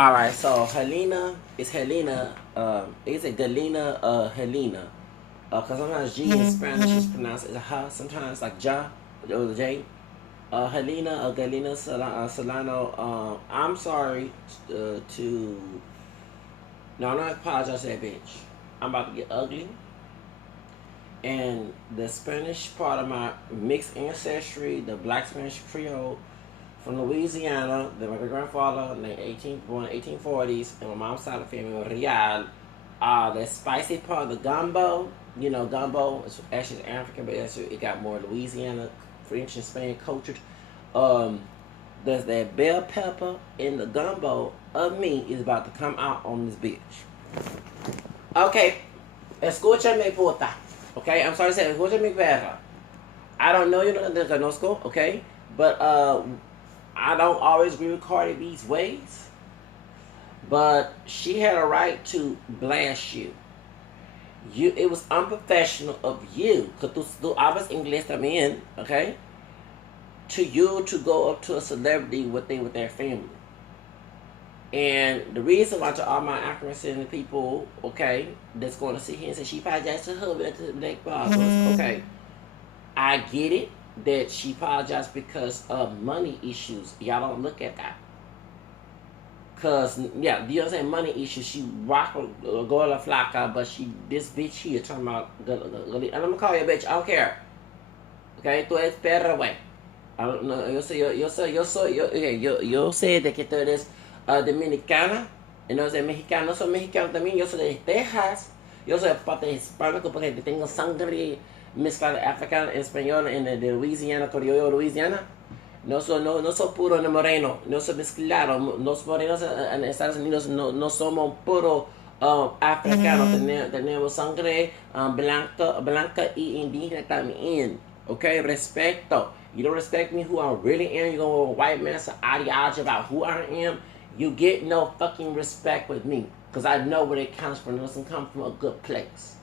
All right, so Helena is Helena. Is it Gelena? Helena. Because sometimes G in Spanish is pronounced as a H. Sometimes like Ja or the J. Helena or Gelena Solano. I'm sorry to. No, I'm not apologize to that bitch. I'm about to get ugly. And the Spanish part of my mixed ancestry, the Black Spanish Creole from Louisiana, my great grandfather, born in 1840s, and my mom's side of the family, Real. The spicy part of the gumbo, gumbo is actually African, but it got more Louisiana, French, and Spain cultured. There's that bell pepper in the gumbo of me is about to come out on this bitch. Okay, escúchame puta. Okay, I'm sorry to say, escúchame perra. I don't know you, no te conozco, okay? But I don't always agree with Cardi B's ways. But she had a right to blast you. It was unprofessional of you, because tú hablas inglés también, okay? To you to go up to a celebrity with their family. And the reason why to all my African people, okay, that's going to sit here and say she apologized to her to the black barbers, okay. I get it that she apologized because of money issues. Y'all don't look at that. Cause yeah, you know what I'm saying, money issues. She rock Gola Flaca, but this bitch here talking about, and I'm gonna call you a bitch. I don't care. Okay, tú eres perra, güey. I don't know. Yo sé de que tú eres dominicana. Y no sé mexicano. No soy mexicano también. Yo soy de Texas. Yo soy parte hispánico porque tengo sangre mezclada africana, española en de Louisiana, criollo Louisiana. No soy puro moreno. No soy mezclado. Los morenos en Estados Unidos no somos puro africanos. Tenemos sangre blanca y indígena también. Okay, respeto. You don't respect me who I really am. You go with a white man's ideology about who I am. You get no fucking respect with me. Because I know where it comes from. It doesn't come from a good place.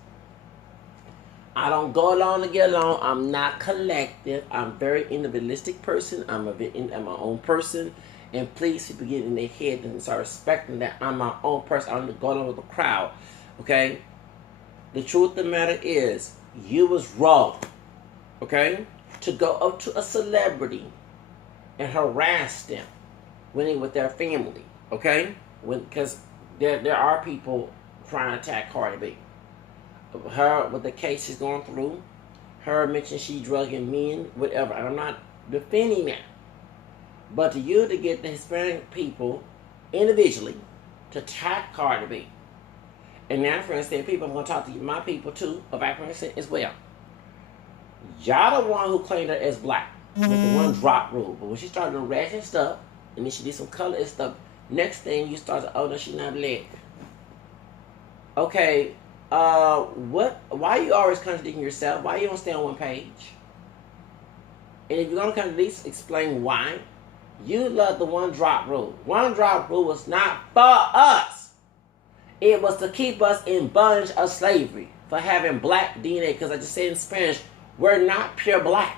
I don't go along to get along. I'm not collective. I'm a very individualistic person. I'm my own person. And please, people get in their head and start respecting that I'm my own person. I don't go along with the crowd. Okay? The truth of the matter is, you was wrong. Okay? To go up to a celebrity and harass them when they with their family. Okay? Because there are people trying to attack Cardi B. Her, with the case she's going through, her mentioning she drugging men, whatever. And I'm not defending that. But to you to get the Hispanic people individually to attack Cardi B. And now, for instance, people, I'm going to talk to you, my people too, of African as well. Y'all the one who claimed her as black with the one drop rule. But when she started doing ratchet stuff, and then she did some color and stuff, next thing you start to, oh no, she's not black. Okay, why you always contradicting yourself? Why you don't stay on one page? And if you're gonna come at least explain why, you love the one drop rule. One drop rule was not for us. It was to keep us in bondage of slavery for having black DNA. Because I just said in Spanish, we're not pure black.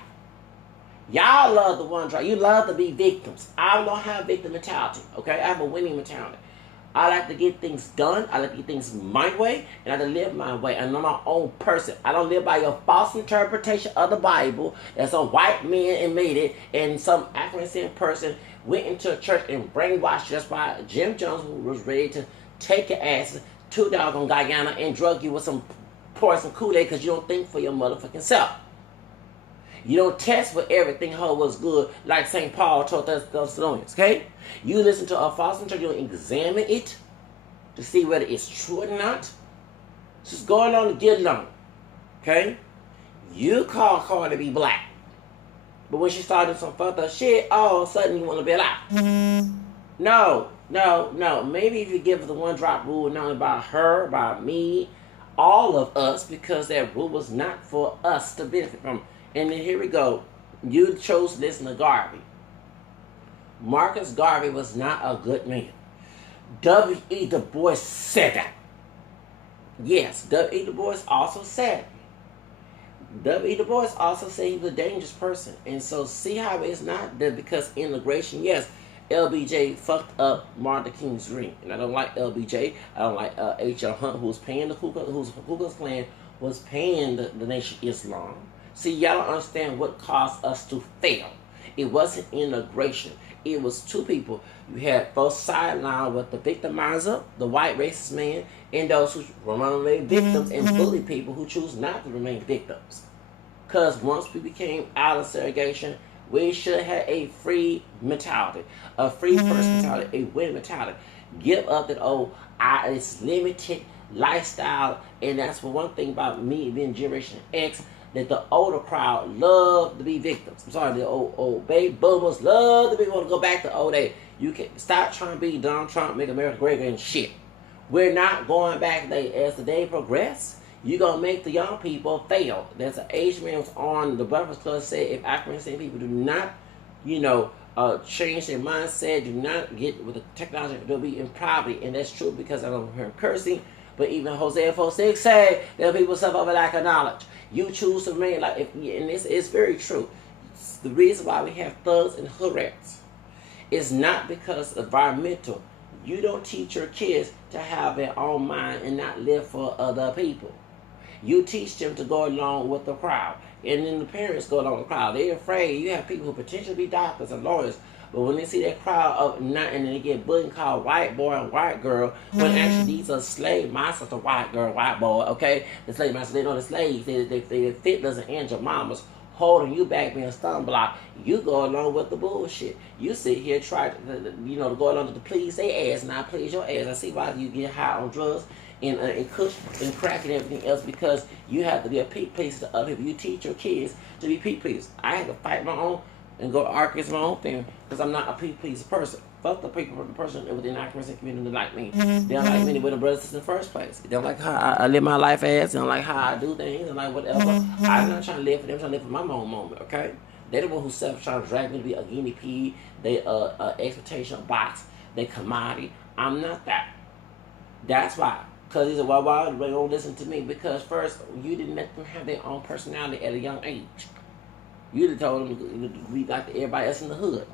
Y'all love the one drop. You love to be victims. I don't have victim mentality. Okay, I have a winning mentality. I like to get things done. I like to get things my way, and I like to live my way. And I'm my own person. I don't live by your false interpretation of the Bible that some white man and made it, and some African person went into a church and brainwashed you. That's why Jim Jones was ready to take your ass to doggone Guyana and drug you with some poison Kool-Aid because you don't think for your motherfucking self. You don't test for everything how was good like St. Paul told us Thessalonians, okay? You listen to a false church, you don't examine it to see whether it's true or not. Just go along and get along, okay? You call Cardi B black. But when she started some fucked up shit, all of a sudden you want to be alive. No. Maybe if you give the one drop rule, not only about her, about me, all of us, because that rule was not for us to benefit from. And then here we go. You chose to listen to Garvey. Marcus Garvey was not a good man. W.E. Du Bois said that. Yes, W.E. Du Bois also said. W.E. Du Bois also said he was a dangerous person. And so see how it's not that because immigration, yes, LBJ fucked up Martin Luther King's dream. And I don't like LBJ. I don't like H.L. Hunt, who's paying the Ku Klux Klan, was paying the Nation Islam. See, y'all don't understand what caused us to fail. It wasn't integration. It was two people. You had both sidelines with the victimizer, the white racist man, and those who remain victims and bully people who choose not to remain victims. Because once we became out of segregation, we should have a free mentality, a free person mentality, a win mentality. Give up that, it's limited lifestyle. And that's one thing about me being Generation X, that the older crowd love to be victims. I'm sorry, the old baby boomers love to want to go back to old age. You can stop trying to be Donald Trump, make America great again shit. We're not going back. As the day progresses, you're going to make the young people fail. There's an Asian man was on the Breakfast Club said, if African people do not, change their mindset, do not get with the technology, they'll be in poverty. And that's true because I don't hear him cursing. But even Hosea 4:6 say that people suffer over lack of knowledge. You choose to remain and it's very true. The reason why we have thugs and hood rats is not because environmental. You don't teach your kids to have their own mind and not live for other people. You teach them to go along with the crowd. And then the parents go along with the crowd. They're afraid. You have people who potentially be doctors and lawyers, but when they see that crowd of and then they get bullied called white boy and white girl, when actually these are slave masters, the white girl, white boy, okay? The slave masters, they know the slaves, they fit doesn't end your mamas, holding you back being a stun block. You go along with the bullshit. You sit here try to, to go along to please their ass, not please your ass. I see why you get high on drugs and kush and crack and everything else, because you have to be a people pleaser to other people. You teach your kids to be people pleasers. I had to fight my own and go argue against my own thing because I'm not a people pleaser person. Fuck the people person within the African community like me. They don't like me with the brothers in the first place. They don't like how I live my life as. They don't like how I do things. They don't like whatever. I'm not trying to live for them. I'm trying to live for my own moment, okay? They're the one who's trying to drag me to be a guinea pig. They expectation box. They commodity. I'm not that. That's why. Because he said, why they don't listen to me? Because first, you didn't let them have their own personality at a young age. You done told them to be like everybody else in the hood.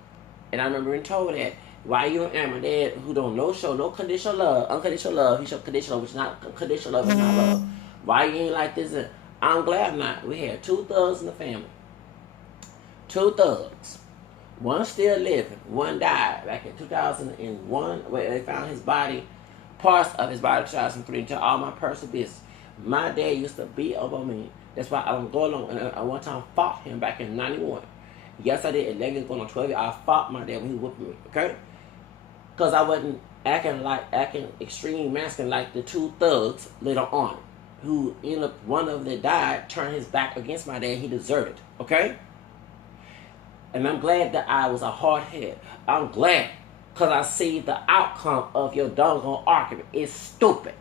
And I remember being told that, why you and my dad, who don't show no conditional love, unconditional love, he showed conditional, which is not conditional love, is not love. Why you ain't like this? And I'm glad not. We had 2 thugs in the family. 2 thugs. One still living. One died back in 2001, where they found his body, parts of his body in 2003, into all my personal business. My dad used to beat up on me. That's why I don't go along. And I one time fought him back in 91. Yes, I did. 11 going on 12 years. I fought my dad when he whooped me. Okay? Because I wasn't acting extreme masculine like the 2 thugs later on, who ended up, one of them died, turned his back against my dad. He deserved it. Okay? And I'm glad that I was a hard head. I'm glad. Because I see the outcome of your doggone argument. It's stupid.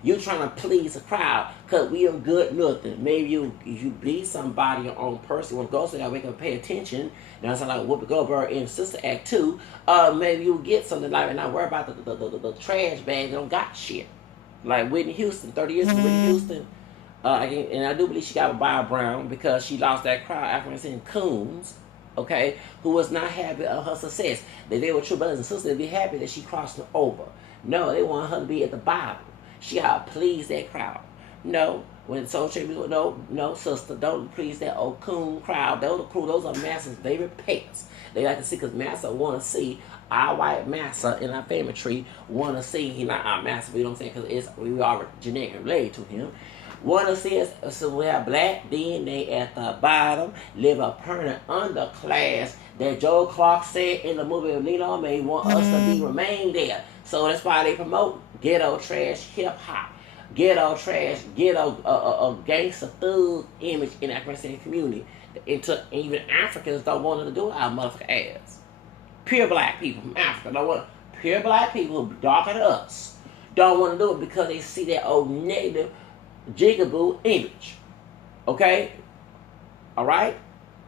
You trying to please the crowd because we are good nothing. Maybe you be somebody, your own person, want to go so that we can pay attention. Now it's like Whoopi Goldberg in Sister Act 2. Maybe you get something like, and not worry about the trash bag. They don't got shit. Like Whitney Houston, 30 years ago, Whitney Houston. And I do believe she got with Bob Brown because she lost that crowd African coons, okay, who was not happy of her success. They were true brothers and sisters. They'd be happy that she crossed them over. No, they want her to be at the bottom. She got to please that crowd. No, when social media, no, sister, don't please that old coon crowd. Those are Master's favorite pets. They like to see, because Master want to see our white Master in our family tree. Want to see, he not our Master, but you know what I'm saying, because we are genetically related to him. Want to see us, so we have black DNA at the bottom, live a permanent underclass that Joe Clark said in the movie of Lino May want us to remain there. So that's why they promote ghetto trash hip hop, ghetto trash, ghetto gangster thug image in the African community. Even Africans don't want to do our motherfucking ass. Pure black people from Africa don't want. Pure black people who darker than us don't want to do it because they see that old negative jigaboo image. Okay? Alright?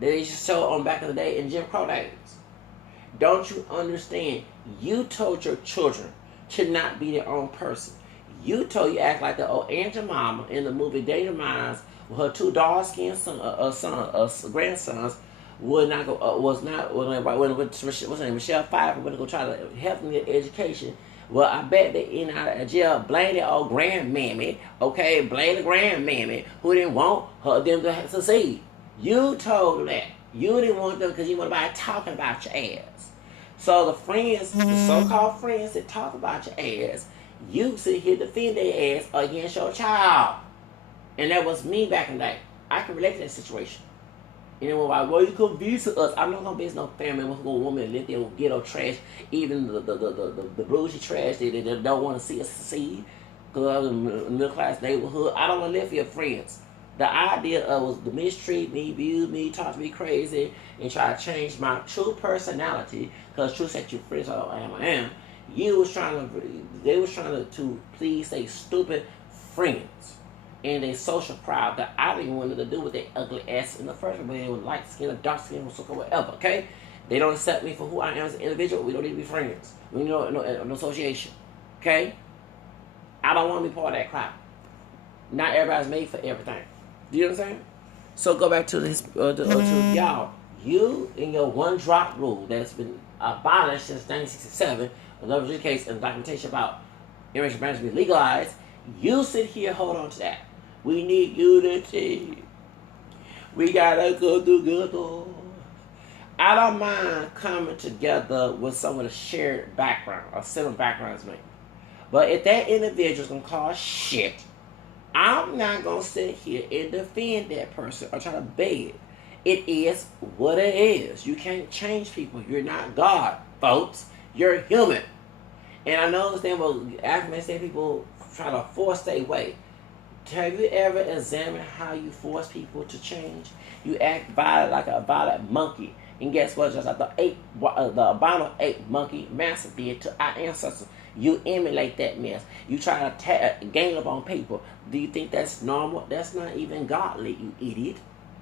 That they just showed on back in the day in Jim Crow days. Don't you understand? You told your children to not be their own person. You told you act like the old Aunt Jemima in the movie Danger Minds with her 2 dark-skinned grandsons would not go was not when what's her name, Michelle Pfeiffer went to go try to help me with education. Well, I bet they in out of jail blame the old grandmammy, okay? Blame the grandmammy who didn't want them to succeed. You told her that. You didn't want them because you want nobody talking about your ass. So the friends, the so-called friends that talk about your ass, you sit here defend their ass against your child. And that was me back in the day. I can relate to that situation. And then like, well, you come visit us. I'm not gonna visit no family member who's gonna want me to live there with ghetto trash, even the bougie trash they don't want to see us succeed. Because I'm in a middle class neighborhood, I don't want to live for your friends. The idea of was to mistreat me, abuse me, talk to me crazy, and try to change my true personality. Because true set you free, so I am. They was trying to please they stupid friends and a social crowd that I didn't want to do with their ugly ass in the first place. But they were light skin or dark skin or whatever, okay? They don't accept me for who I am as an individual. We don't need to be friends. We need no association, okay? I don't want to be part of that crowd. Not everybody's made for everything. Do you know what I'm saying? So go back to this, to y'all. You and your one drop rule that's been abolished since 1967, another case and documentation about interracial marriage being legalized. You sit here, hold on to that. We need unity. We gotta go together. I don't mind coming together with someone with a shared background, or similar background as me. But if that individual's gonna cause shit, I'm not gonna sit here and defend that person or try to beg. It is what it is. You can't change people. You're not God, folks. You're human. And I know what African people try to force their way. Have you ever examined how you force people to change? You act violent like a violent monkey. And guess what? Just like the albino ape monkey master did to our ancestors. You emulate that mess. You try to gang up on people. Do you think that's normal? That's not even godly, you idiot.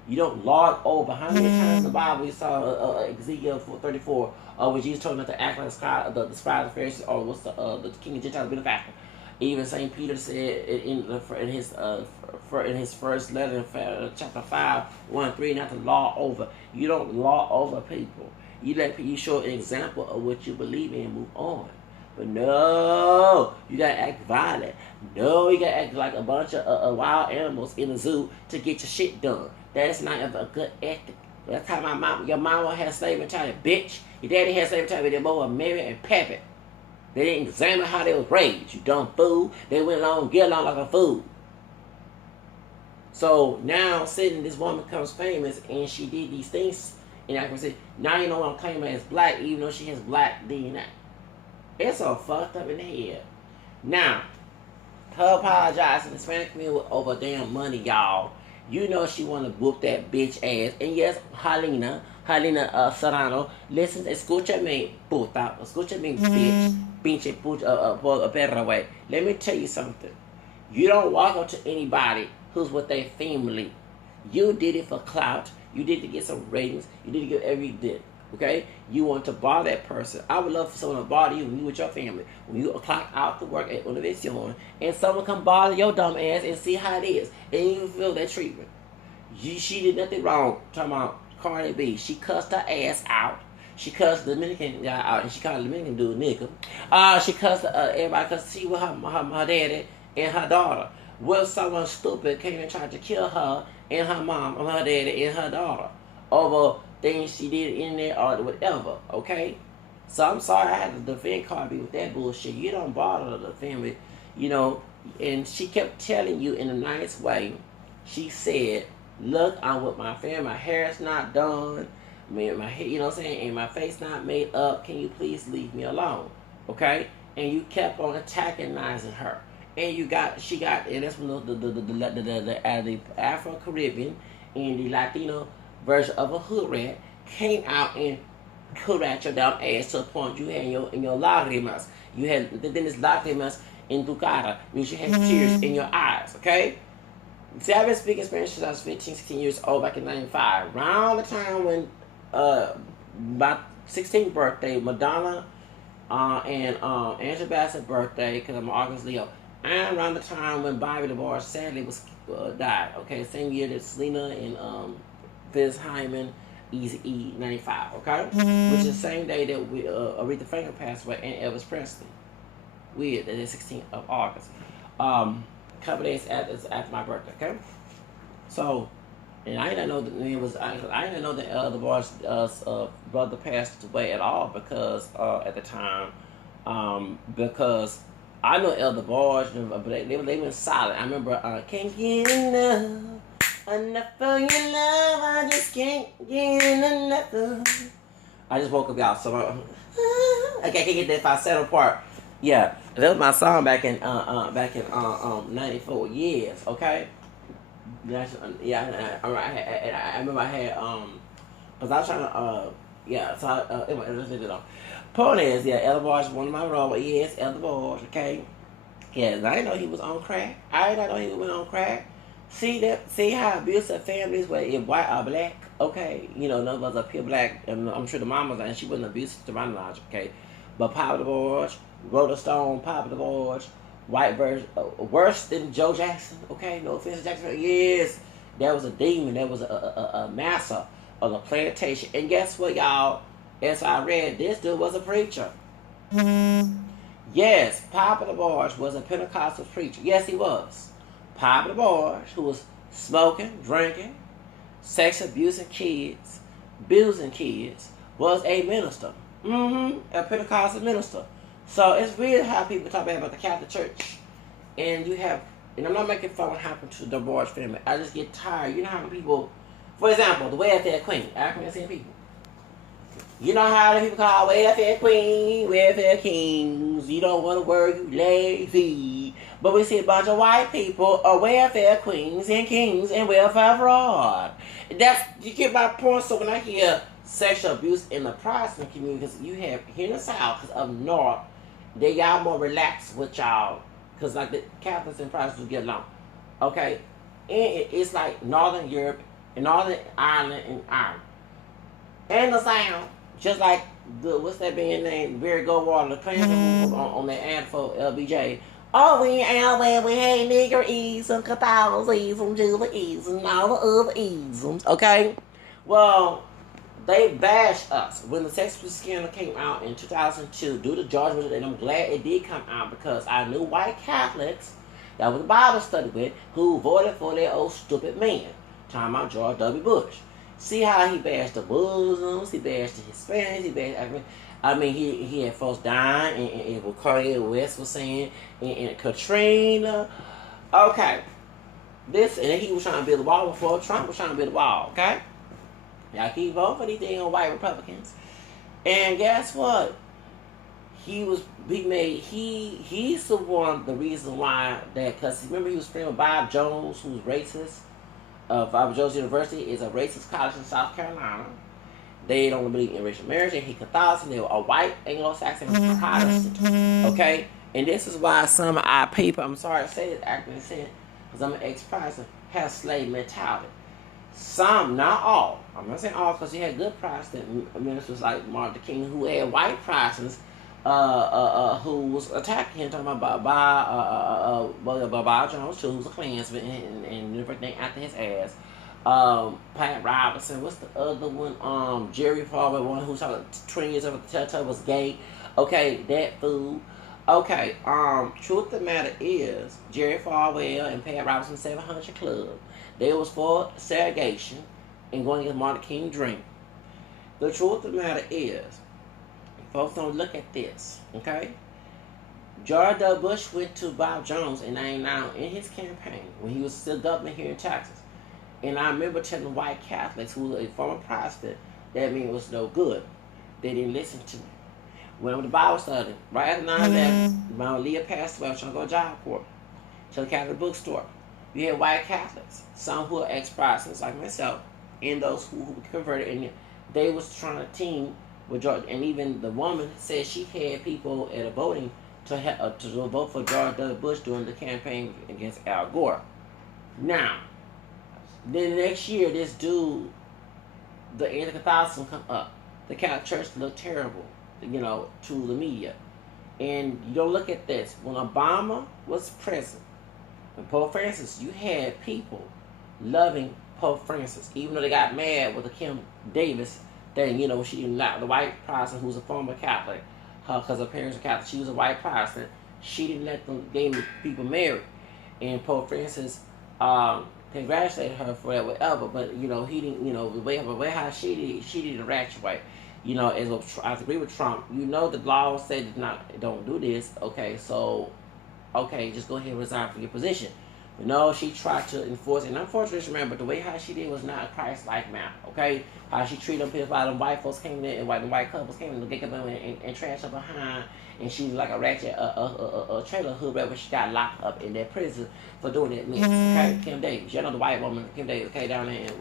You don't lord over. How many times in the Bible you saw Ezekiel 34, where Jesus told them to act like the scribes and Pharisees, or what's the king of Gentiles benefactor? Even St. Peter said in his first letter, in chapter 5, 1-3, not to law over. You don't law over people. You let people show an example of what you believe in and move on. But no, you gotta act violent. No, you gotta act like a bunch of wild animals in a zoo to get your shit done. That's not a good ethic. That's how your mama had slave mentality, bitch. Your daddy had slave mentality. They both were married and pappy. They didn't examine how they was raised, you dumb fool. They went along and get along like a fool. So now, sitting, this woman becomes famous and she did these things. And I can say, now you know I'm claiming as black, even though she has black DNA. It's so fucked up in the head. Now, her apologizing to the Hispanic community over damn money, y'all. You know she want to whoop that bitch ass. And yes, Gelena Solano, listen, escucha me, puta, escucha me, bitch, pinche puta, perra way. Let me tell you something. You don't walk up to anybody who's with their family. You did it for clout. You did it to get some ratings. You did it to get every bit. Okay? You want to bother that person. I would love for someone to bother you when you with your family. When you clock out to work at Univision and someone come bother your dumb ass and see how it is. And you feel that treatment. She did nothing wrong. Talking about Cardi B. She cussed her ass out. She cussed the Dominican guy out. And she called the Dominican dude nigga. She cussed everybody because she was her daddy and her daughter. Well, someone stupid came and tried to kill her and her mom, and her daddy and her daughter over things she did in there or whatever, okay? So I'm sorry I had to defend Cardi B with that bullshit. You don't bother the family, you know. And she kept telling you in a nice way. She said, look, I'm with my family. My hair's not done. My hair, you know what I'm saying? And my face not made up. Can you please leave me alone, okay? And you kept on antagonizing her. And she got, and that's when the Afro-Caribbean and the Latino version of a hood rat came out and hood rat your damn ass to a point you had in your lágrimas. You had this lágrimas in tu cara, means you had tears in your eyes, okay? See, I've been speaking Spanish since I was 15, 16 years old, back in 95. Around the time when, my 16th birthday, Madonna and Angela Bassett's birthday, because I'm an August Leo, and around the time when Bobby DeBoer sadly was died, okay? Same year that Selena and Fizz Hyman Easy E 95, okay? Which is the same day that we Aretha Franklin passed away and Elvis Presley. Weird, that is 16th of August. Couple days after my birthday, okay? So, and I didn't know that it was. I didn't know that the boy's brother passed away at all because at the time, because I know Elder Boys, but they went silent. I remember can't get enough for your love. I just can't get enough. I just woke up, y'all. So I can't get that falsetto part. Yeah, that was my song back in '94. Years, okay. Yeah, I remember I had cause I was trying to yeah. So point is, yeah, Elder Boys one of my roles. Yes, Elder Boys, okay. Yeah, I didn't know he was on crack. I didn't know he went on crack. See how abusive families were if white or black. Okay, you know, none of us are pure black, and I'm sure the mama's and she wasn't abusive to my knowledge. Okay, but Papa the Boys, Rhoda Stone, Papa the Boys, white version worse than Joe Jackson. Okay, no offense to Jackson. Yes, that was a demon. That was a massa of the plantation. And guess what, y'all? As I read, this dude was a preacher. Yes, Papa the Boys was a Pentecostal preacher. Yes, he was. Papa the Boys, who was smoking, drinking, sex abusing kids, was a minister. A Pentecostal minister. So it's weird how people talk bad about the Catholic Church. And you have, and I'm not making fun of what happened to the Boys family. I just get tired. You know how people, for example, the welfare queen, African people. You know how the people call welfare queen, welfare kings. You don't want to work, you lazy. But we see a bunch of white people are welfare queens and kings and welfare fraud. You get my point. So when I hear sexual abuse in the Protestant community, because you have here in the South, because up north, y'all more relaxed with y'all, because like the Catholics and Protestants get along. Okay, and it's like Northern Europe and Northern Ireland and Ireland and the South. Just like what's that band name? Barry Goldwater, the Klansman on that ad for LBJ. Oh, we hate niggerism, Catholicism, Judaism, and all the other isms. Okay? Well, they bashed us when the sex abuse scandal came out in 2002 due to George, and I'm glad it did come out because I knew white Catholics that was a Bible study with who voted for that old stupid man. Talking about George W. Bush. See how he bashed the Muslims, he bashed the Hispanics, he bashed. I mean, he had folks dying, and what Kanye West was saying, and Katrina. Okay, and he was trying to build a wall before Trump was trying to build a wall. Okay, y'all keep voting for these damn white Republicans, and guess what? He's the one, the reason why that, because remember he was friends with Bob Jones, who's racist. Bob Jones University is a racist college in South Carolina. They don't believe in racial marriage, and he Catholicism. They were a white Anglo-Saxon Protestant. Okay? And this is why some of our people, I'm sorry to say this, because I'm an ex-Protestant, have slave mentality. Some, not all. I'm not saying all, because you had good Protestant ministers like Martin Luther King who had white Protestants who was attacking him, talking about Bob Jones too, who's a Klansman and everything after his ass. Pat Robinson, what's the other one? Jerry Falwell, one who's talking 20 years ago, tell was gay. Okay, that fool. Okay, truth of the matter is, Jerry Falwell and Pat Robinson 700 Club, they was for segregation and going against Martin King Dream. The truth of the matter is, folks don't look at this, okay? George W. Bush went to Bob Jones in 1999 in his campaign when he was still governor here in Texas. And I remember telling white Catholics who were a former Protestant that mean it was no good. They didn't listen to me. When I went to Bible study, right after 9/11, my Leah passed away, I was trying to go to Job Corps, to the Catholic bookstore. You had white Catholics, some who are ex-Protestants like myself, and those who converted, and they was trying to team with George. And even the woman said she had people at a voting to vote for George W. Bush during the campaign against Al Gore. Now, then the next year, this dude, the anti-Catholicism come up. The Catholic Church looked terrible, to the media. And you don't look at this. When Obama was president, and Pope Francis, you had people loving Pope Francis, even though they got mad with the Kim Davis thing, she not the white Protestant who's a former Catholic, because her parents are Catholic. She was a white Protestant. She didn't let them gay people marry, and Pope Francis congratulated her for that, whatever. But he didn't. The way how she did the ratchet way. As I agree with Trump, the law said don't do this. Okay, so just go ahead and resign from your position. No, she tried to enforce it. And unfortunately, remember, the way how she did was not a Christ-like manner, okay? How she treated them people, them white folks came in, and the white couples came in to get them and trash her behind. And she was like a ratchet, a trailer hood rat, where she got locked up in that prison for doing that mess, okay? Kim Davis. You know the white woman, Kim Davis, okay, down there in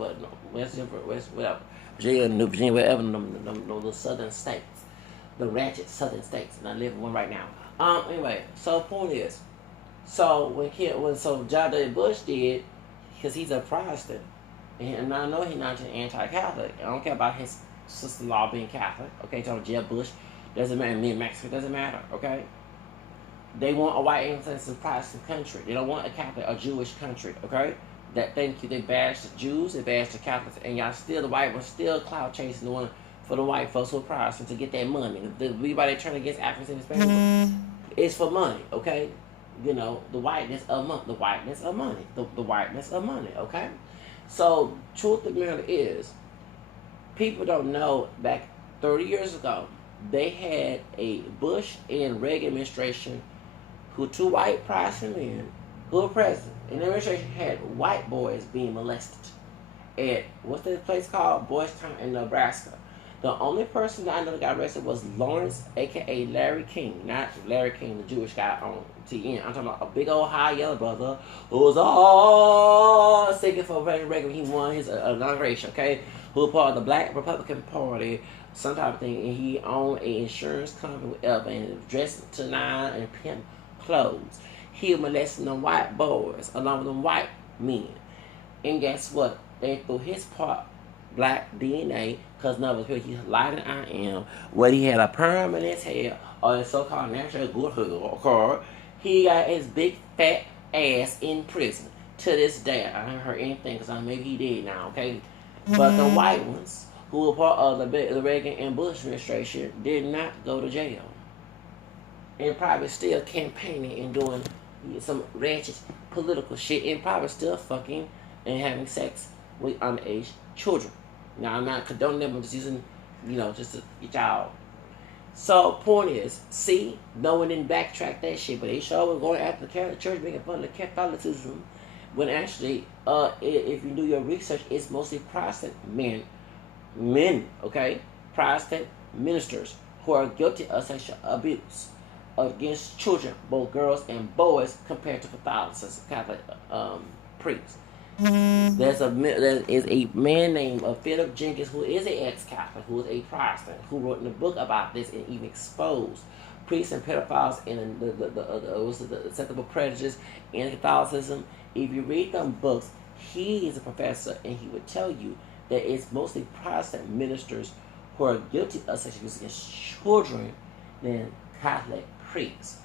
West, whatever. Virginia, New Virginia, wherever, the southern states. The ratchet southern states. And I live in one right now. Anyway, so point is, so when John W. Bush did, because he's a Protestant, and I know he's not anti-Catholic. I don't care about his sister-in-law being Catholic. Okay, John Jeb Bush doesn't matter. Me and Mexico doesn't matter. Okay, they want a white influenced Protestant country. They don't want a Catholic or Jewish country. Okay, thank you. They bash the Jews, they bash the Catholics, and y'all still the white ones still cloud chasing the one for the white folks who are Protestant to get that money. Everybody turn against Africans and Hispanics, it's for money. Okay. The whiteness of money. The whiteness of money. The whiteness of money, okay? So, truth of the matter is, people don't know back 30 years ago, they had a Bush and Reagan administration two white Protestant men who were president. And the administration had white boys being molested at, what's that place called? Boys Town in Nebraska. The only person that I know that got arrested was Lawrence, a.k.a. Larry King. Not Larry King, the Jewish guy on TN. I'm talking about a big old high yellow brother who was all singing for President Reagan when he won his inauguration, okay? Who was part of the Black Republican Party, some type of thing. And he owned an insurance company, whatever, and dressed to nine and pimp clothes. He was molesting them white boys along with them white men. And guess what? They threw his part black DNA, because none of us he's lighter than I am, whether he had a perm in his hair or a so-called natural good hair, he got his big fat ass in prison. To this day, I haven't heard anything, because maybe he did now, okay? But the white ones, who were part of the Reagan and Bush administration, did not go to jail. And probably still campaigning and doing some ratchet political shit, and probably still fucking and having sex with underage children. Now, I'm not condoning them, I'm just using, just to get y'all. So, point is, no one didn't backtrack that shit, but they sure were going after the Catholic Church, making fun of the Catholicism, when actually, if you do your research, it's mostly Protestant men, okay? Protestant ministers who are guilty of sexual abuse against children, both girls and boys, compared to Catholic priests. There is a man named Philip Jenkins, who is an ex-Catholic, who is a Protestant, who wrote in a book about this and even exposed priests and pedophiles and the acceptable prejudice in Catholicism. If you read them books, he is a professor, and he would tell you that it's mostly Protestant ministers who are guilty of sexual abuse against children than Catholic priests.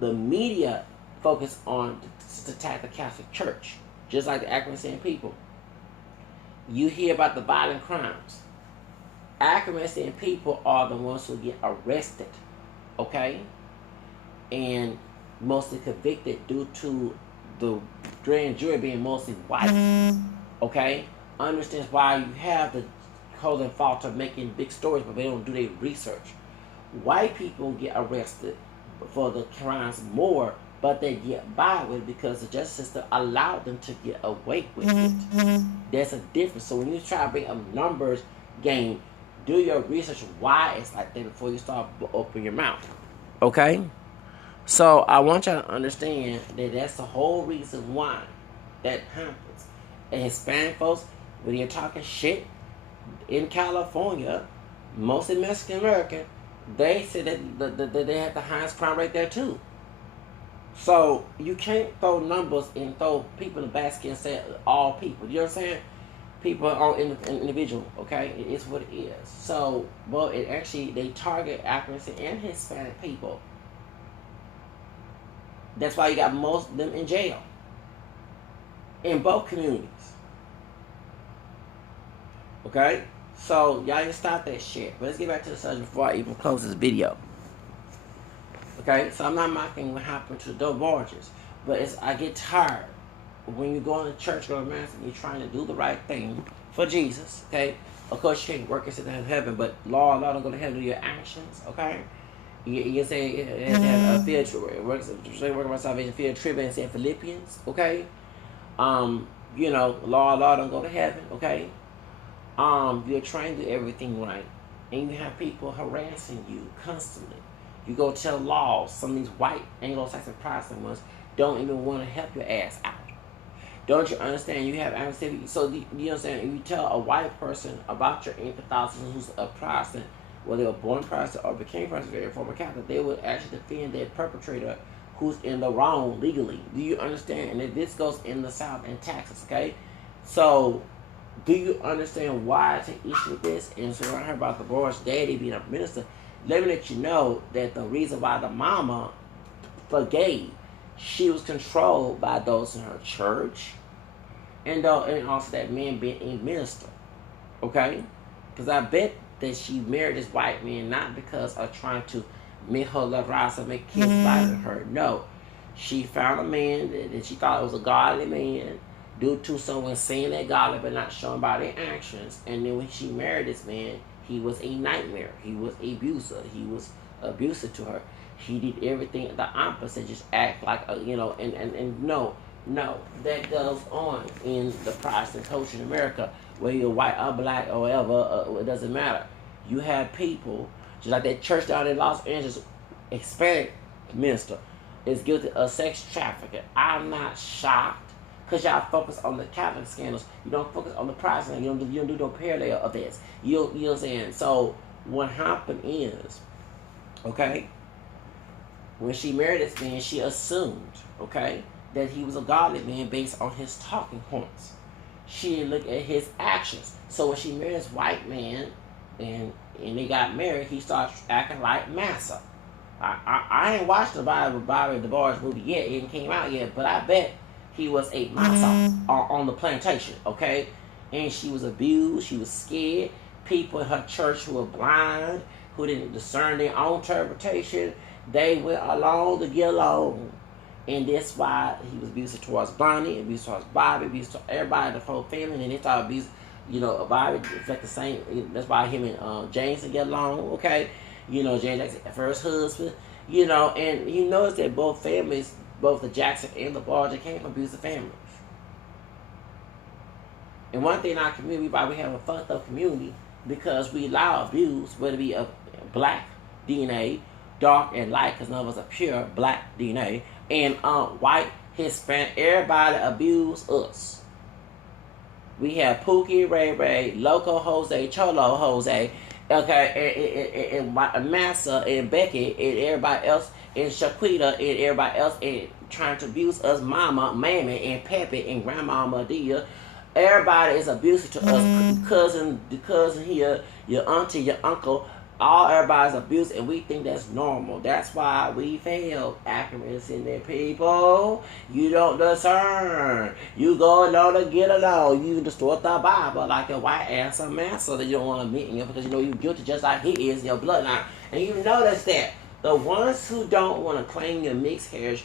The media focus on to attack the Catholic Church. Just like the African people. You hear about the violent crimes. African people are the ones who get arrested. Okay? And mostly convicted due to the grand jury being mostly white. Okay? Understands why you have the Colin Falter making big stories, but they don't do their research. White people get arrested for the crimes more, but they get by with it because the justice system allowed them to get away with it. There's a difference. So when you try to bring a numbers game, do your research why it's like that before you start opening your mouth. Okay? So I want y'all to understand that that's the whole reason why that happens. And Hispanic folks, when you're talking shit in California, mostly Mexican American, they say that they have the highest crime rate there too. So you can't throw numbers and throw people in the basket and say all people. You know what I'm saying? People are individual, okay? It's what it is. So, well, it actually, they target African and Hispanic people. That's why you got most of them in jail. In both communities. Okay? So, y'all need to stop that shit. But let's get back to the subject before I even close this video. Okay? So, I'm not mocking what happened to the divorces. But I get tired when you go into church, go to mass, and you're trying to do the right thing for Jesus. Okay? Of course, you can't work into heaven, but Lord, don't go to heaven with your actions. Okay? You say it has to have a field work about salvation, field trip, and say Philippians. Okay? Lord, don't go to heaven. Okay? You're trying to do everything right, and you have people harassing you constantly. You go tell laws. Some of these white Anglo-Saxon Protestant ones don't even want to help your ass out. Don't you understand? You have activity. So you understand? If you tell a white person about your Catholicism, who's a Protestant, whether they were born Protestant or became Protestant, former Catholic, they would actually defend their perpetrator who's in the wrong legally. Do you understand? And if this goes in the South and Texas, okay? So, do you understand why I take issue with this? And so when I heard about the boy's daddy being a minister, let me let you know that the reason why the mama forgave, she was controlled by those in her church, and also that man being a minister. Okay? Because I bet that she married this white man not because of trying to make her love rise and make kids violent her. No. She found a man that she thought was a godly man due to someone saying they're godly but not showing by their actions. And then when she married this man, he was a nightmare. He was an abuser. He was abusive to her. He did everything the opposite, just act like and no, that goes on in the Protestant culture in America, whether you're white or black or whatever, it doesn't matter. You have people, just like that church down in Los Angeles, Hispanic minister is guilty of sex trafficking. I'm not shocked, because y'all focus on the Catholic scandals. You don't focus on the Protestant. You don't do no parallel of this. You know what I'm saying? So what happened is, okay, when she married this man, she assumed, okay, that he was a godly man based on his talking points. She didn't look at his actions. So when she married this white man and they got married, he started acting like Massa. I ain't watched the Bible DeBarge movie yet. It ain't came out yet, but I bet he was a Massa on the plantation, okay? And she was abused. She was scared. People in her church who were blind, who didn't discern their own interpretation, they went along to get along. And that's why he was abusive towards Bonnie, abusive towards Bobby, abusive to everybody, the whole family. And they started abusing, Bobby, it's like the same. That's why him and James would get along, okay? James Jackson's first husband, and you notice that both families, both the Jackson and the Barger, came from abusive families. And one thing in our community, why we have a fucked up community, because we allow abuse, whether it be a black DNA, dark and light, because none of us are pure black DNA, and white, Hispanic, everybody abuse us. We have Pookie, Ray, Loco Jose, Cholo Jose, okay, and Massa and Becky and everybody else, and Shaquita and everybody else, and trying to abuse us, Mama, Mammy, and Pepe, and Grandmama Dia. Everybody is abusive to us. The cousin here, your auntie, your uncle, everybody's abused, and we think that's normal. That's why we fail. Accuracy in there, people. You don't discern. You go along to get along. You distort the Bible like a white ass a man, so that you don't want to admit him, because you're guilty just like he is, your bloodline. And you notice that the ones who don't want to claim your mixed heritage,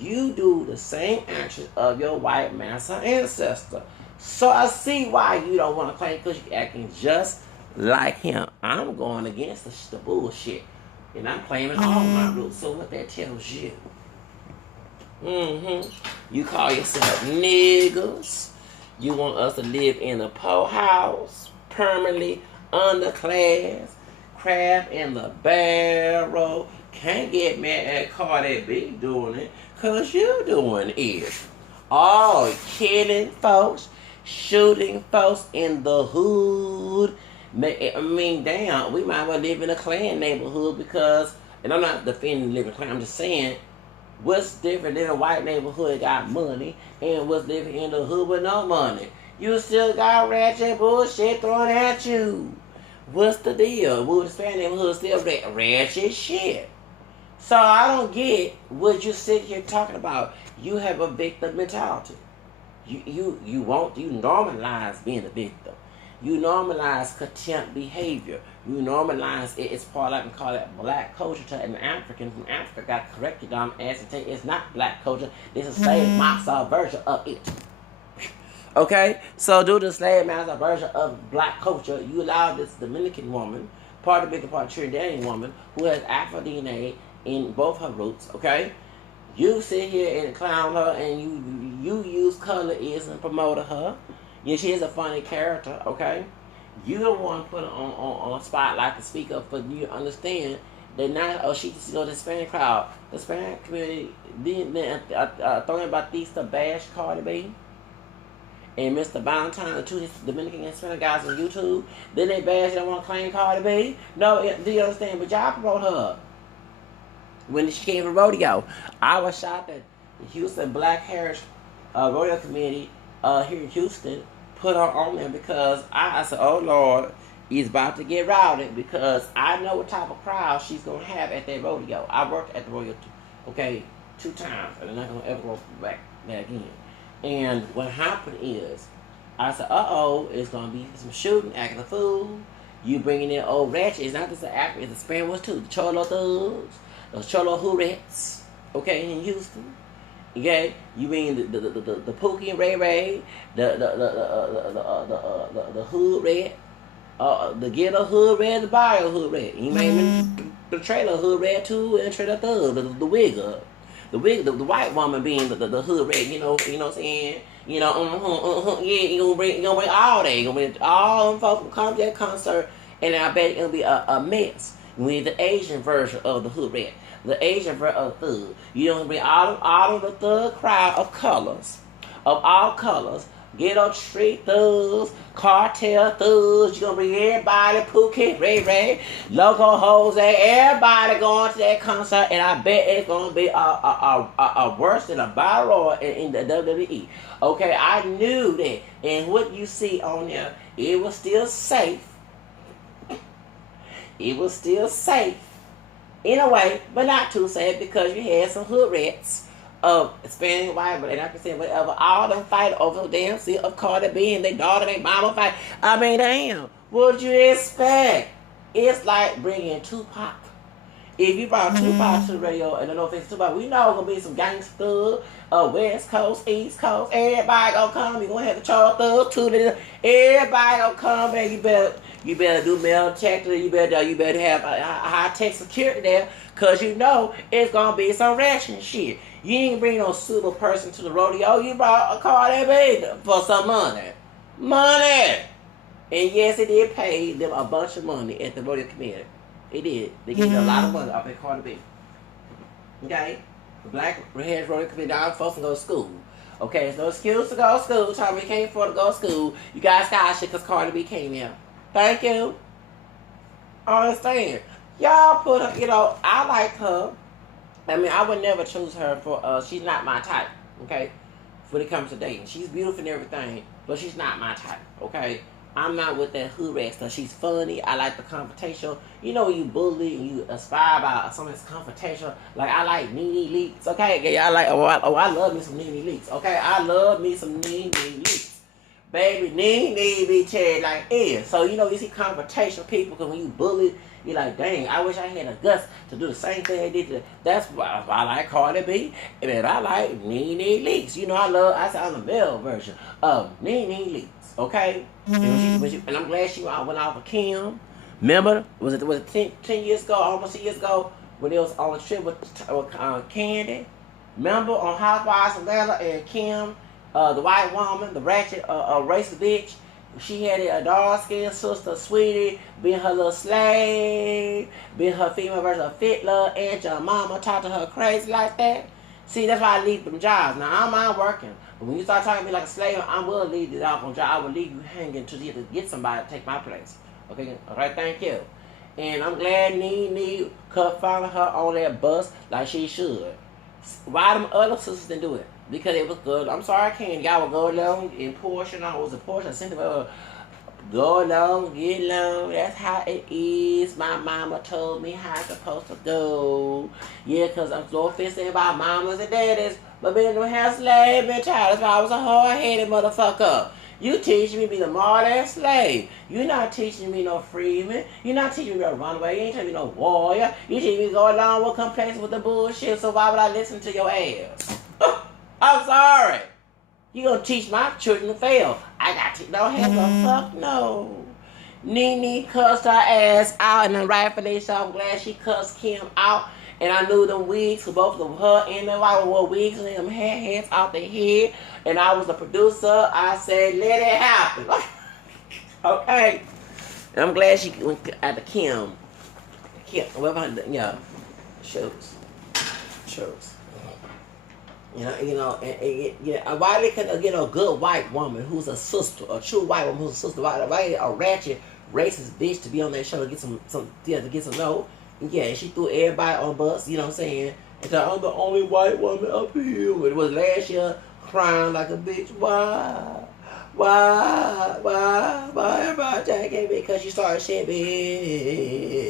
you do the same actions of your white massa ancestor. So I see why you don't want to claim, because you're acting just like him. I'm going against the bullshit, and I'm claiming all my roots. So what that tells you, you call yourself niggas. You want us to live in a poorhouse, permanently underclass, crab in the barrel. Can't get mad at Cardi B doing it, because you doing it. Oh, killing folks, shooting folks in the hood. I mean, damn, we might as well live in a Klan neighborhood, because, and I'm not defending living Klan, I'm just saying, what's different in a white neighborhood got money, and what's living in the hood with no money? You still got ratchet bullshit thrown at you. What's the deal? Wood Hispanic neighborhood still ratchet shit. So I don't get what you sit here talking about. You have a victim mentality. You normalize being a victim. You normalize contempt behavior. You normalize it. It's part, I can call it black culture to an African from Africa got corrected on as to take it's not black culture. It's a slave master version of it. Okay? So due to the slave master version of black culture, you allow this Dominican woman, part of bigger part Trinidadian woman, who has Afro DNA in both her roots, okay? You sit here and clown her and you use colorism and promote her. Yeah, she is a funny character, okay? You don't want to put her on a spotlight to speak up for you to understand that not, oh, she just go to the Hispanic crowd. The Hispanic community, throwing Batista bash Cardi B and Mr. Valentine, the two Dominican and Hispanic guys on YouTube. Then they bash, they don't want to claim Cardi B. No, do you understand? But y'all promote her. When she came from rodeo, I was shocked that the Houston Black Heritage Rodeo Committee here in Houston put her on there because I said, oh Lord, he's about to get rowdy because I know what type of crowd she's going to have at that rodeo. I worked at the rodeo, okay, 2 times, and I'm not going to ever go back there again. And what happened is, I said, uh-oh, it's going to be some shooting, acting a fool. You bringing in old ratchet. It's not just the African, it's the Spanish too. The Cholo thugs, the Cholo hoorettes, okay, in Houston. Okay, you mean the Pookie and Ray Ray, the hood red, the ghetto hood red, the bio hood red. You mean the trailer hood red too, and trailer thug, the wigger, the white woman being the hood red. You know what I'm saying? You know, yeah, you gonna bring all that. You gonna bring all them folks come to that concert, and I bet it's gonna be a mess. We need the Asian version of the hood red. The Asian version of thug. You don't bring all of the thug crowd of colors, of all colors. Ghetto street thugs, cartel thugs. You're gonna bring everybody, Pookie, Ray Ray, Loco Jose, everybody going to that concert, and I bet it's gonna be a worse than a battle royal in the WWE. Okay, I knew that, and what you see on there, it was still safe. It was still safe. In a way, but not too safe because you had some hood rats of Hispanic, white, but I can say whatever. All them fight over the damn seat of Cardi B and their daughter, their mama fight. I mean, damn, what'd you expect? It's like bringing Tupac. If you brought Tupac to the radio, and I don't know if it's Tupac, we know it's gonna be some gangster, West Coast, East Coast. Everybody gonna come. You gonna have the Charles thugs too. Everybody gonna come, man. You better do metal detector. You better have a high tech security there, cause you know it's gonna be some ration shit. You ain't bring no super person to the rodeo. You brought a Cardi B for some money. Money. And yes, it did pay them a bunch of money at the rodeo committee. It did. They gave a lot of money off at Cardi B. Okay? The Black Heritage Rodeo Committee, now folks can go to school. Okay, it's no excuse to go to school. Tell me you can't afford to go to school. You got scholarship because Cardi B came here. Thank you. I understand. Y'all put her, you know, I like her. I mean, I would never choose her for, she's not my type, okay? When it comes to dating. She's beautiful and everything, but she's not my type, okay? I'm not with that hood rat stuff. She's funny. I like the confrontation. You know, you bully and you aspire by some of this confrontation. Like, I like Nene Leakes, okay? Yeah, I love me some Nene Leakes, okay? I love me some Nene Leakes. Baby, Nene be cherry like is. So, you know, you see confrontation people, because when you bully, you're like, dang, I wish I had the guts to do the same thing they did to. That's why I like Cardi B, and I like Nene Leakes. You know, I said I'm the male version of Nene Leakes. Okay, and I'm glad she went off with Kim. Remember, was it 10 years ago, almost 10 years ago, when they was on a trip with Candy? Remember on Housewives of Atlanta and Kim, the white woman, the ratchet, racist bitch. She had a dark-skinned sister, Sweetie, being her little slave, being her female version of Fitler, and your mama talk to her crazy like that. See, that's why I leave them jobs. Now, I don't mind working. But when you start talking to me like a slave, I will leave the job on job. I will leave you hanging until you have to get somebody to take my place. Okay? All right, thank you. And I'm glad Nene could follow her on that bus like she should. Why them other sisters didn't do it? Because it was good. I'm sorry, I can't. Y'all would go along in Porsche. No, it was a Porsche. I sent them go along, get along. That's how it is. My mama told me how it's supposed to go. Yeah, because I'm so offended about mamas and daddies. But being no have slave mentality. That's why I was a hard-headed motherfucker. You teaching me to be the modern slave. You're not teaching me no freedman. You're not teaching me to run away. You ain't teaching me no warrior. You teaching me to go along with complaints with the bullshit. So why would I listen to your ass? I'm sorry. You gonna teach my children to fail. I got to no hell the fuck no. Nene cussed her ass out, and then rightfully so. I'm glad she cussed Kim out. And I knew them wigs, both of her and the wife wore wigs and them heads off their head. And I was the producer. I said, let it happen. Okay. And I'm glad she went at the Kim. Yeah, shows. Why they couldn't get a good white woman who's a sister, a true white woman who's a sister? Why a ratchet, racist bitch to be on that show to get some know? Yeah, and she threw everybody on bus, you know what I'm saying? And so I'm the only white woman up here. It was last year crying like a bitch. Why everybody taking me? Because you started shit, bitch.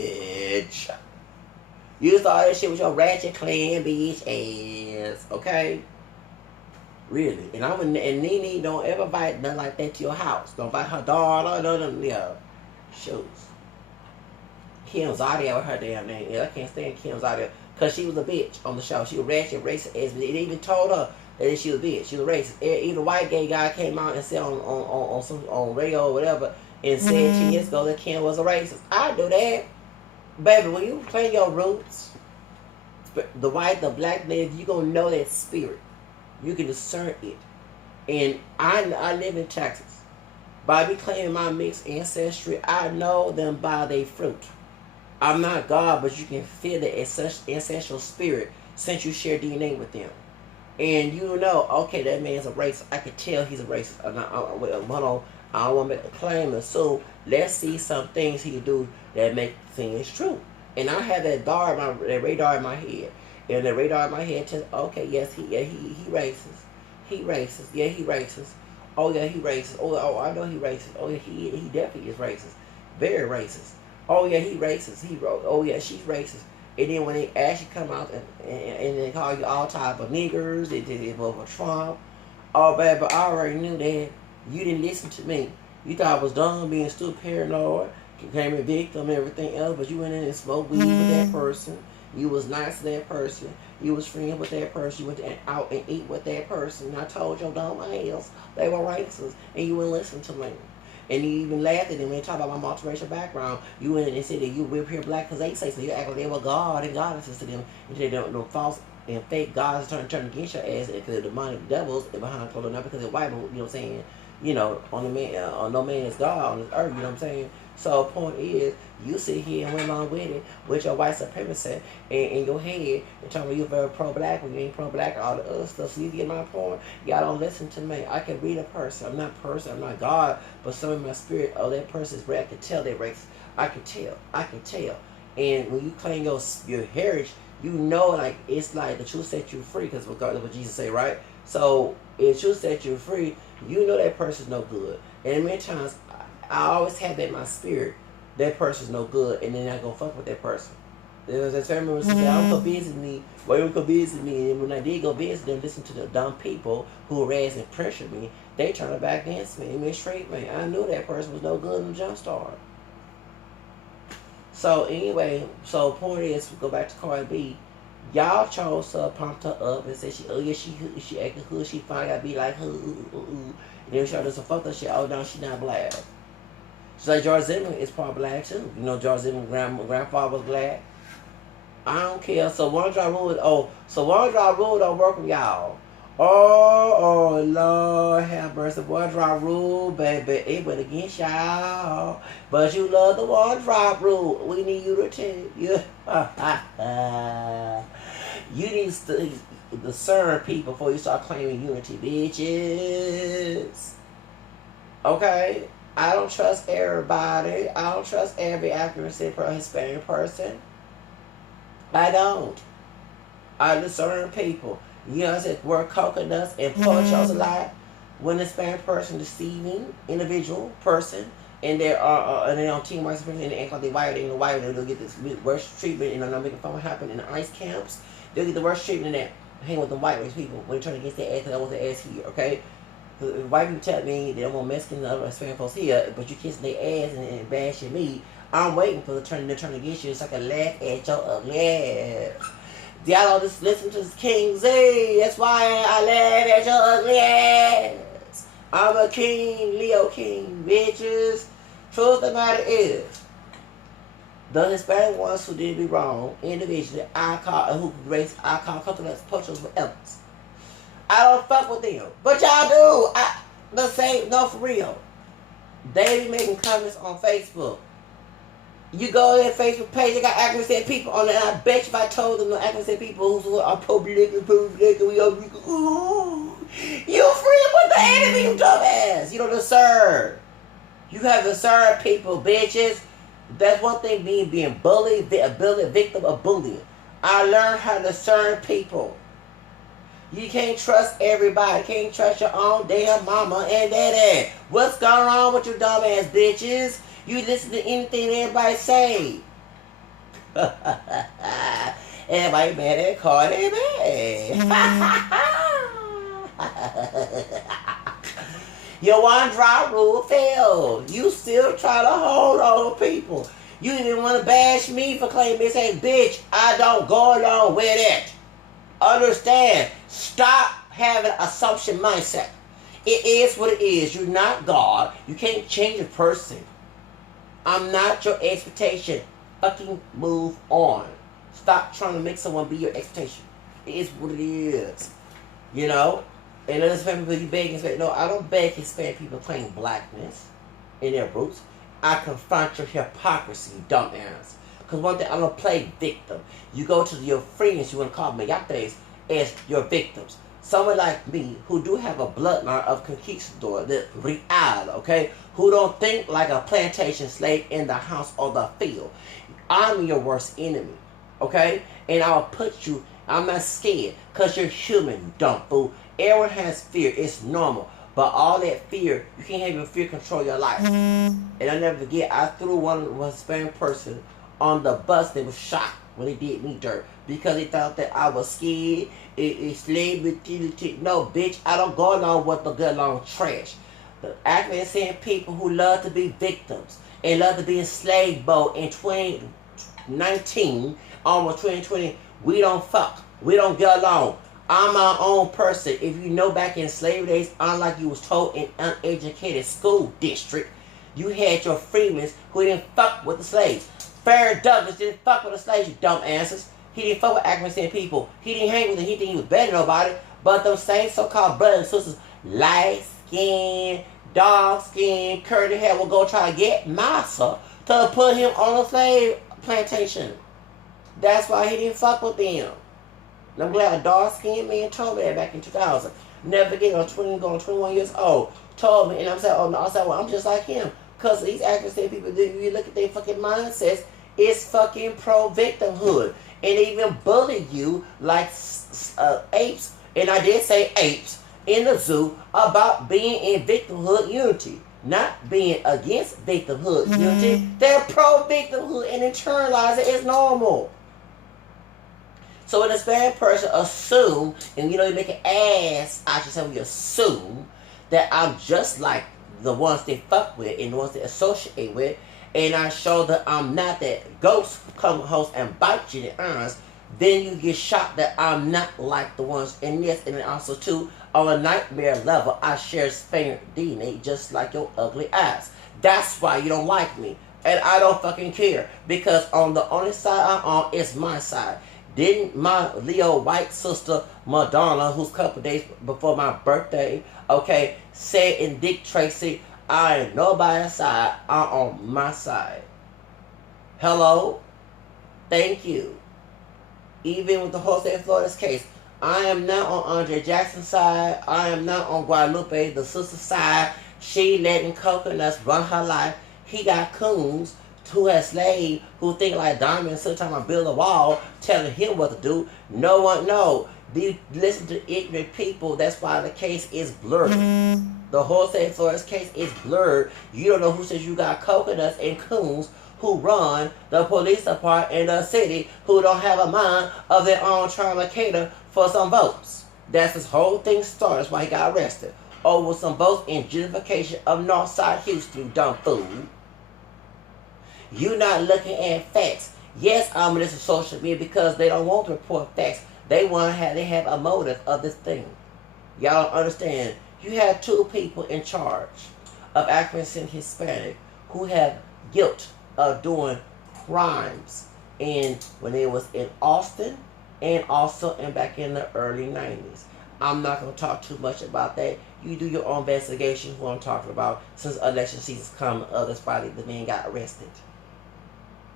You started shit with your ratchet clan bitch ass, okay? Really. And Nene don't ever invite nothing like that to your house. Don't invite her daughter, shoes. Kim Zadia with her damn name. Yeah, I can't stand Kim Zadia because she was a bitch on the show. She was ratchet, racist ass. They even told her that she was a bitch. She was racist. Even a white gay guy came out and said on radio or whatever and said 10 years ago that Kim was a racist. I do that. Baby, when you claim your roots, the white, the black native, you gonna know that spirit. You can discern it. And I live in Texas. By me claiming my mixed ancestry, I know them by their fruit. I'm not God, but you can feel the ancestral spirit since you share DNA with them. And you know, okay, that man's a racist. I can tell he's a racist. I don't want to make a claim. So let's see some things he can do that make things true. And I have that radar in my head. And the radar in my head tells, okay, yes, he racist. He racist. Yeah, he racist. Oh, yeah, he racist. Oh, I know he racist. Oh, yeah, he definitely is racist. Very racist. Oh, yeah, he racist. Oh, yeah, she's racist. And then when they actually come out and they call you all type of niggers, they vote for Trump. Oh, baby, but I already knew that. You didn't listen to me. You thought I was dumb, being stupid, paranoid, became a victim, everything else, but you went in and smoked weed with that person. You was nice to that person. You was friends with that person. You went out and eat with that person. And I told your dumb ass they were racist, and you wouldn't listen to me. And you even laughed at them when they talked about my multiracial background. You went in and said that you whip here black because they say so. You act like they were God and goddesses to them. And they don't know false and fake gods turn against your ass because the demonic devils behind closed not because they're white, but you know what I'm saying? You know, on no man is God on this earth, you know what I'm saying? So the point is, you sit here and went along with it with your white supremacy in your head and telling me you're very pro-black when you ain't pro-black, all the other stuff. So you get my point? Y'all don't listen to me. I can read a person. I'm not God, but some of my spirit, oh, that person's red. I can tell they're racist. I can tell. And when you claim your heritage, you know, like, it's like the truth set you free, because regardless of what Jesus say, right? So if truth set you free, you know that person's no good. And many times, I always have that in my spirit. That person's no good, and then I go fuck with that person. There's a certain members say, "I don't go visit me." Why you go visit me? And when I did go visit them, listen to the dumb people who harassed and pressured me. They turned back against me and mistreated me. I knew that person was no good in the jump start. So anyway, so point is, we go back to Cardi B. Y'all chose her, pumped her up, and said she acting hood, she fine, gotta be like And then she did some fucked up shit. Oh no, she not black. She's like George Zimmerman is part black too. You know George Zimmerman's grandfather was black. I don't care. So one drop rule don't work with y'all. Oh Lord have mercy. One drop rule, baby, it went against y'all. But you love the one drop rule. We need you to tell you. You need to discern people before you start claiming unity, bitches. Okay? I don't trust everybody. I don't trust every African Hispanic person. I don't. I discern people. You know, I said word coconuts and ponchos a lot. When a Hispanic person deceiving individual person, and they're on team white supremacy, and they act like they white, they white, they'll get this worst treatment, and they're making fun happen in the ICE camps. They'll get the worst treatment in that hang with the white race people when they turn against their ass, because I want their ass here, okay? White people tell me they don't want Mexicans and other Hispanic folks here, but you kissing their ass and bashing me. I'm waiting for the turn against you so I can laugh at your ugly ass. Y'all all just listen to King Z. That's why I laugh at your ugly ass. I'm a king, Leo King, bitches. Truth of the matter is, the Hispanic ones who did me wrong individually, I call coconuts, poachers, whatever. I don't fuck with them, but y'all do. No, for real. They be making comments on Facebook. You go to their Facebook page, they got accurate people on there. I bet you if I told them the accurate people who are public, we are, ooh, you free with the enemy, you dumbass. You don't deserve. You have deserved people, bitches. That's one thing being bullied, a victim of bullying. I learned how to serve people. You can't trust everybody. You can't trust your own damn mama and daddy. What's going on with you dumbass bitches? You listen to anything everybody say. Everybody mad at Cardi B. Your one drop rule failed. You still try to hold on to people. You even want to bash me for claiming this. Hey, bitch, I don't go along with it. Understand. Stop having an assumption mindset. It is what it is. You're not God. You can't change a person. I'm not your expectation. Fucking move on. Stop trying to make someone be your expectation. It is what it is. You know? And other Hispanic people, you beg Hispanic. No, I don't beg Hispanic people claim blackness in their roots. I confront your hypocrisy, dumbass. Because one thing, I'm going to play victim. You go to your friends, you want to call mayates, as your victims. Someone like me, who do have a bloodline of conquistador, the real, okay? Who don't think like a plantation slave in the house or the field. I'm your worst enemy, okay? And I'll put you, I'm not scared, because you're human, you dumb fool. Everyone has fear, it's normal. But all that fear, you can't have your fear control your life. And I'll never forget, I threw one Hispanic person on the bus that was shocked when they did me dirt. Because they thought that I was scared, slave mentality. No, bitch, I don't go along with the good long trash. The acting saying people who love to be victims and love to be enslaved boat in 2019, almost 2020, we don't fuck. We don't get along. I'm my own person. If you know back in slavery days, unlike you was told in uneducated school district, you had your freedmen who didn't fuck with the slaves. Farrah Douglas didn't fuck with the slaves, you dumb asses. He didn't fuck with African people. He didn't hang with them. He didn't think he was better than nobody. But those same so-called brothers and sisters, light skin, dark skin, curly hair, will go try to get massa to put him on a slave plantation. That's why he didn't fuck with them. And I'm glad a dark-skinned man told me that back in 2000. Never forget, I'm 21 years old. Told me, and I'm saying, oh no, I said, well, I'm just like him. Because these accuracy people, you look at their fucking mindsets, it's fucking pro-victimhood. And they even bully you like apes, and I did say apes, in the zoo about being in victimhood unity. Not being against victimhood unity. They're pro-victimhood and internalize it as normal. So when a Hispanic person assume, and you know you make an ass, I should say we assume, that I'm just like the ones they fuck with and the ones they associate with, and I show that I'm not that ghost come host and bite you in the eyes, then you get shocked that I'm not like the ones in this. And then also too, on a nightmare level, I share Spanish DNA just like your ugly ass. That's why you don't like me. And I don't fucking care. Because on the only side I'm on is my side. Didn't my Leo white sister Madonna, who's a couple days before my birthday, okay, said in Dick Tracy, I ain't nobody's side, I'm on my side. Hello? Thank you. Even with the Jose Flores case, I am not on Andre Jackson's side. I am not on Guadalupe, the sister's side. She letting coconuts run her life. He got coons who has slaves who think like diamonds. Sometimes I build a wall telling him what to do. No one knows. Listen to ignorant people. That's why the case is blurred. The Jose Flores case is blurred. You don't know who says you got coconuts and coons who run the police department in the city who don't have a mind of their own trying to cater for some votes. That's this whole thing started. That's why he got arrested. over some votes in gentrification of Northside Houston, you dumb fool. You not looking at facts. Yes, I'm this is social media because they don't want to report facts. They have a motive of this thing. Y'all don't understand. You have two people in charge of Africans and Hispanic who have guilt of doing crimes when they was in Austin and also back in the early 90s. I'm not going to talk too much about that. You do your own investigation who I'm talking about. Since election season's come, others probably the man got arrested.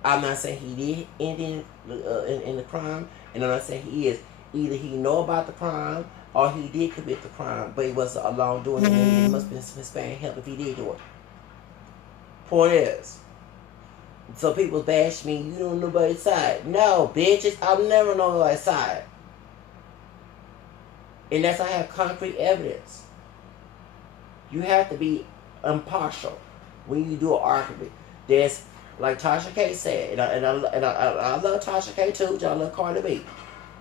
I'm not saying he did anything in the crime, and I'm not saying he is. Either he know about the crime or he did commit the crime, but he wasn't alone doing it. And it must have been some Hispanic help if he did do it. Point is, so people bash me, you don't know nobody's side. No, bitches, I'm never on nobody's side. Unless I have concrete evidence. You have to be impartial when you do an argument. There's, like Tasha K said, and I love Tasha K too, I love Cardi B.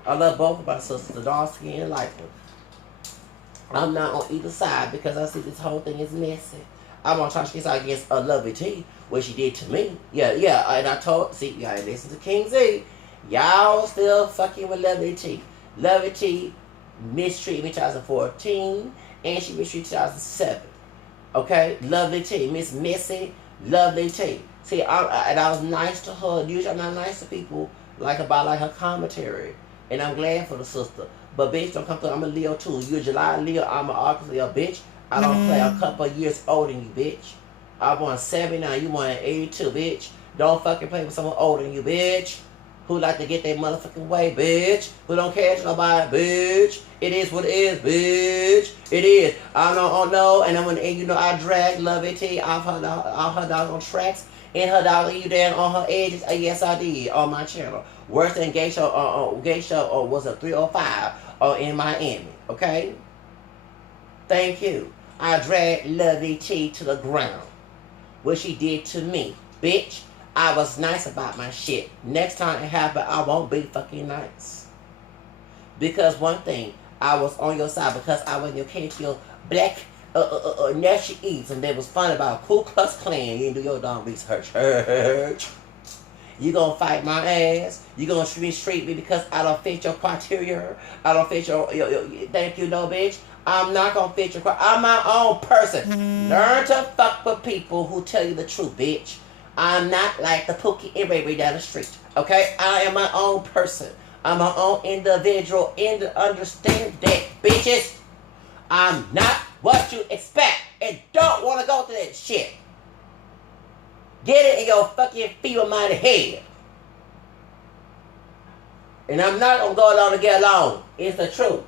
I love both of my sisters, the dark skin and light one. I'm not on either side because I see this whole thing is messy. I'm on Tasha K's side against Lovely T, what she did to me. Yeah, and I told, see, y'all listen to King Z. Y'all still fucking with Lovely T. Lovely T mistreated me in 2014, and she mistreated 2007. Okay? Lovely T. Miss Missy, Lovely T. See, I was nice to her. Usually I'm not nice to people about her commentary. And I'm glad for the sister. But bitch, don't come through. I'm a Leo too. You're a July Leo. I'm an August Leo, bitch. I don't play. I'm a couple of years older than you, bitch. I'm on 79. You on 82, bitch. Don't fucking play with someone older than you, bitch. Who like to get their motherfucking way, bitch. Who don't catch nobody, bitch. It is what it is, bitch. It is. I don't know. And I drag Lovey T off her doggone tracks. And her dog you down on her edges. Yes, I did on my channel. Worse than Gay Show was a 305 in Miami. Okay? Thank you. I dragged Lovey T to the ground. What she did to me. Bitch, I was nice about my shit. Next time it happens, I won't be fucking nice. Because one thing, I was on your side because I was in your case, your black nasty eats, and they was fun about Ku Klux Klan. You didn't do your dumb research. You gonna fight my ass. You gonna mistreat me because I don't fit your criteria. I don't fit your thank you, no bitch. I'm not gonna fit your criteria. I'm my own person. Learn to fuck with people who tell you the truth, bitch. I'm not like the Pookie and Ray Ray down the street. Okay? I am my own person. I'm my own individual. Understand that, bitches. I'm not what you expect. And don't want to go through that shit. Get it in your fucking feeble-minded head. And I'm not going to go along to get along. It's the truth.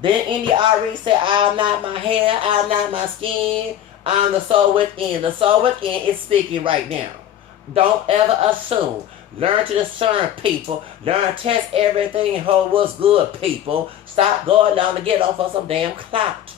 Then India already said, I'm not my hair, I'm not my skin, I'm the soul within. The soul within is speaking right now. Don't ever assume. Learn to discern, people. Learn to test everything and hold what's good, people. Stop going down to get off of some damn clout.